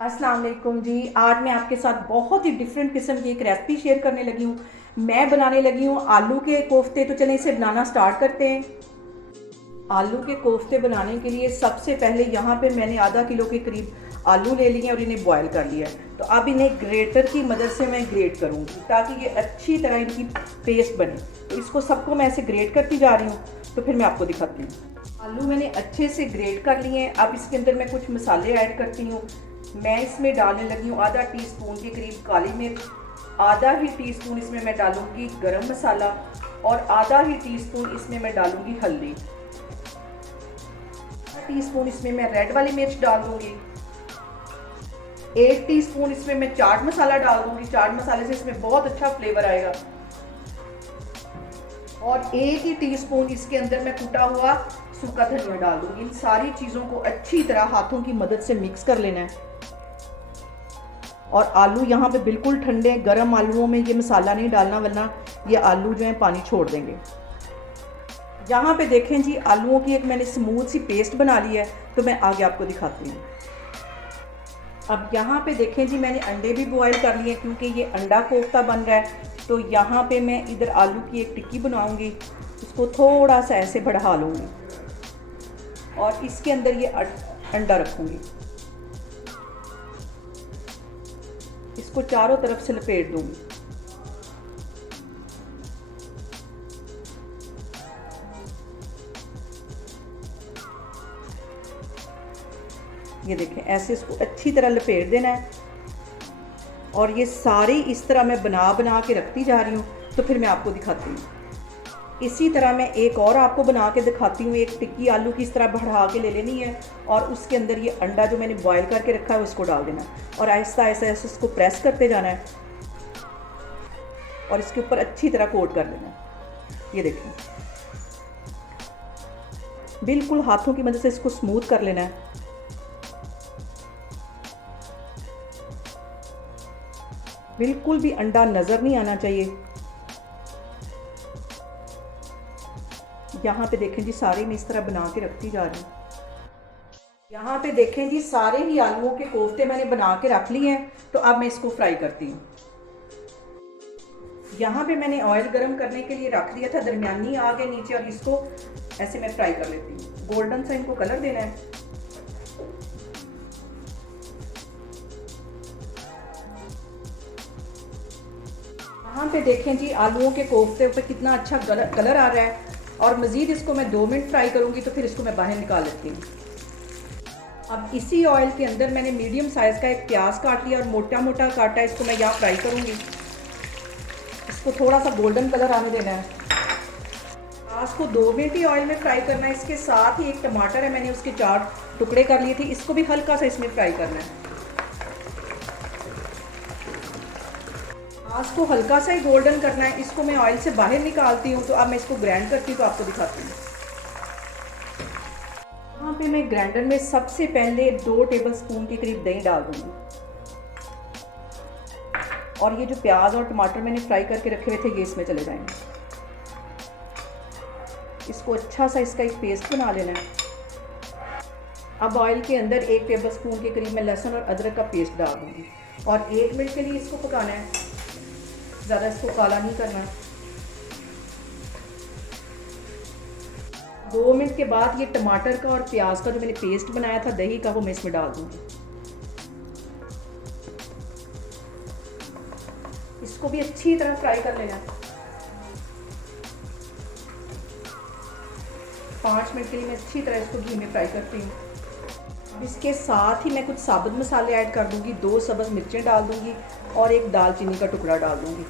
अस्सलाम वालेकुम जी। आज मैं आपके साथ बहुत ही डिफरेंट किस्म की एक रेसिपी शेयर करने लगी हूँ। मैं बनाने लगी हूँ आलू के कोफ्ते। तो चलें इसे बनाना स्टार्ट करते हैं। आलू के कोफ्ते बनाने के लिए सबसे पहले यहाँ पे मैंने आधा किलो के करीब आलू ले लिए और इन्हें बॉयल कर लिया है। तो अब इन्हें ग्रेटर की मदद से मैं ग्रेट करूँगी ताकि ये अच्छी तरह इनकी पेस्ट बने। तो इसको सबको मैं ऐसे ग्रेट करती जा रही हूँ। तो फिर मैं आपको दिखाती हूँ। आलू मैंने अच्छे से ग्रेट कर लिए हैं। अब इसके अंदर मैं कुछ मसाले ऐड करती हूँ। मैं इसमें डालने लगी हूँ आधा टीस्पून के करीब काली मिर्च, आधा ही टीस्पून इसमें मैं डालूंगी गरम मसाला और आधा ही टीस्पून इसमें मैं डालूंगी हल्दी। टीस्पून इसमें मैं रेड वाली मिर्च डाल दूंगी। 1 टीस्पून इसमें मैं चाट मसाला डाल दूंगी। चाट मसाले से इसमें बहुत अच्छा फ्लेवर आएगा। और 1 ही टीस्पून इसके अंदर मैं कुटा हुआ सूखा धनिया डाल दूंगी। इन सारी चीज़ों को अच्छी तरह हाथों की मदद से मिक्स कर लेना है। और आलू यहाँ पे बिल्कुल ठंडे गर्म आलूओं में ये मसाला नहीं डालना, वरना ये आलू जो है पानी छोड़ देंगे। यहाँ पे देखें जी, आलूओं की एक मैंने स्मूथ सी पेस्ट बना ली है। तो मैं आगे आपको दिखाती हूँ। अब यहाँ पे देखें जी, मैंने अंडे भी बॉयल कर लिए क्योंकि ये अंडा कोफ्ता बन रहा है। तो यहाँ पे मैं इधर आलू की एक टिक्की बनाऊँगी। इसको थोड़ा सा ऐसे बढ़ा लूँगी और इसके अंदर ये अंडा रखूँगी। इसको चारों तरफ से लपेट दूँगी। ये देखें, ऐसे इसको अच्छी तरह लपेट देना है। और ये सारी इस तरह मैं बना बना के रखती जा रही हूँ। तो फिर मैं आपको दिखाती हूँ। इसी तरह मैं एक और आपको बना के दिखाती हूँ। एक टिक्की आलू की इस तरह बढ़ा के ले लेनी है और उसके अंदर ये अंडा जो मैंने बॉयल करके रखा है उसको डाल देना है और आहिस्ता आहिस्ता ऐसे इसको प्रेस करते जाना है और इसके ऊपर अच्छी तरह कोट कर लेना है। ये देखें, बिल्कुल हाथों की मदद से इसको स्मूथ कर लेना है। बिल्कुल भी अंडा नज़र नहीं आना चाहिए। यहाँ पे देखें जी, सारे मैं इस तरह बना के रखती जा रही हूँ। यहाँ पे देखें जी, सारे ही आलूओं के कोफ्ते मैंने बना के रख लिए हैं। तो अब मैं इसको फ्राई करती हूँ। यहाँ पे मैंने ऑयल गरम करने के लिए रख दिया था दरमियानी आग है नीचे, और इसको ऐसे मैं फ्राई कर लेती हूँ। गोल्डन सा इनको कलर देना है। यहाँ पे देखें जी, आलूओं के कोफ्ते पे कितना अच्छा कलर आ रहा है। और मज़ीद इसको मैं 2 मिनट फ्राई करूँगी। तो फिर इसको मैं बाहर निकाल लेती हूँ। अब इसी ऑयल के अंदर मैंने मीडियम साइज़ का एक प्याज काट लिया और मोटा मोटा काटा। इसको मैं यहाँ फ्राई करूँगी। इसको थोड़ा सा गोल्डन कलर आने देना है। प्याज को 2 मिनट ही ऑयल में फ्राई करना है। इसके साथ ही एक टमाटर है, मैंने उसके 4 टुकड़े कर लिए थे। इसको भी हल्का सा इसमें फ्राई करना है। प्याज को हल्का सा ही गोल्डन करना है। इसको मैं ऑयल से बाहर निकालती हूँ। तो अब मैं इसको ग्राइंड करती हूँ, तो आपको दिखाती हूँ। यहाँ पे मैं ग्राइंडर में सबसे पहले 2 टेबलस्पून के करीब दही डाल दूँगी। और ये जो प्याज और टमाटर मैंने फ्राई करके रखे हुए थे, ये इसमें चले जाएंगे। इसको अच्छा सा इसका एक पेस्ट बना लेना है। अब ऑयल के अंदर 1 टेबलस्पून के करीब मैं लहसुन और अदरक का पेस्ट डाल दूँगी और 1 मिनट के लिए इसको पकाना है। ज़्यादा इसको काला नहीं करना। 2 मिनट के बाद ये टमाटर का और प्याज का जो मैंने पेस्ट बनाया था दही का, वो मैं इसमें डाल दूँगी। इसको भी अच्छी तरह फ्राई कर लेना है। 5 मिनट के लिए मैं अच्छी तरह इसको घी में फ्राई करती हूँ। अब इसके साथ ही मैं कुछ साबुत मसाले ऐड कर दूँगी। 2 सब्ज़ मिर्चें डाल दूँगी और एक दालचीनी का टुकड़ा डाल दूँगी।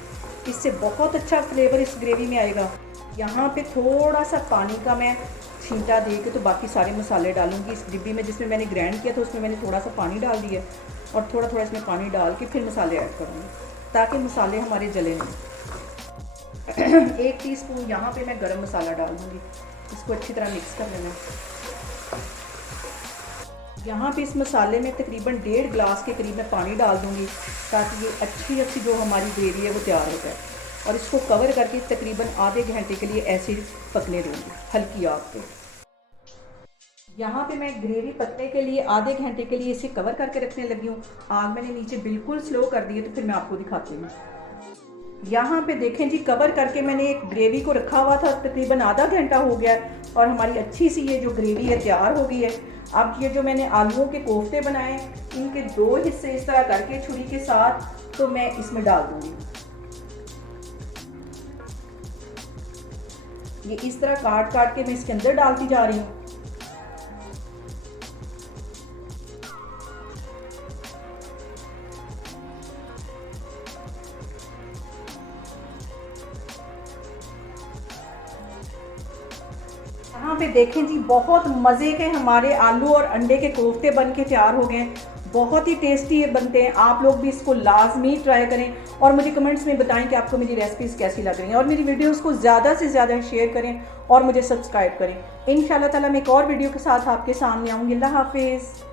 इससे बहुत अच्छा फ्लेवर इस ग्रेवी में आएगा। यहाँ पे थोड़ा सा पानी का मैं छींटा दे के तो बाकी सारे मसाले डालूँगी। इस डिब्बी में जिसमें मैंने ग्राइंड किया था उसमें मैंने थोड़ा सा पानी डाल दिया और थोड़ा थोड़ा इसमें पानी डाल के फिर मसाले ऐड करूँगी ताकि मसाले हमारे जले नहीं। 1 टीस्पून यहाँ पे मैं गरम मसाला डाल दूँगी। इसको अच्छी तरह मिक्स कर लेना। यहाँ पे इस मसाले में तकरीबन 1.5 गिलास के करीब मैं पानी डाल दूँगी ताकि ये अच्छी जो हमारी ग्रेवी है वो तैयार हो जाए। और इसको कवर करके तकरीबन आधे घंटे के लिए ऐसे पकने दूँगी हल्की आग पे। यहाँ पे मैं ग्रेवी पकने के लिए आधे घंटे के लिए इसे कवर करके रखने लगी हूँ। आग मैंने नीचे बिल्कुल स्लो कर दी है, तो फिर मैं आपको दिखाती हूँ। यहाँ पे देखें जी, कवर करके मैंने एक ग्रेवी को रखा हुआ था, तकरीबन आधा घंटा हो गया और हमारी अच्छी सी ये जो ग्रेवी है तैयार हो गई है। अब ये जो मैंने आलूओं के कोफ्ते बनाए, इनके 2 हिस्से इस तरह करके छुरी के साथ तो मैं इसमें डाल दूँगी। ये इस तरह काट काट के मैं इसके अंदर डालती जा रही हूँ। यहाँ पे देखें जी, बहुत मज़े के हमारे आलू और अंडे के कोफ्ते बन के तैयार हो गए हैं। बहुत ही टेस्टी बनते हैं। आप लोग भी इसको लाजमी ट्राई करें और मुझे कमेंट्स में बताएं कि आपको मेरी रेसिपीज़ कैसी लग रही हैं, और मेरी वीडियोस को ज़्यादा से ज़्यादा शेयर करें और मुझे सब्सक्राइब करें। इंशाल्लाह ताला मैं एक और वीडियो के साथ आपके सामने आऊँगी। अल्लाह हाफिज़।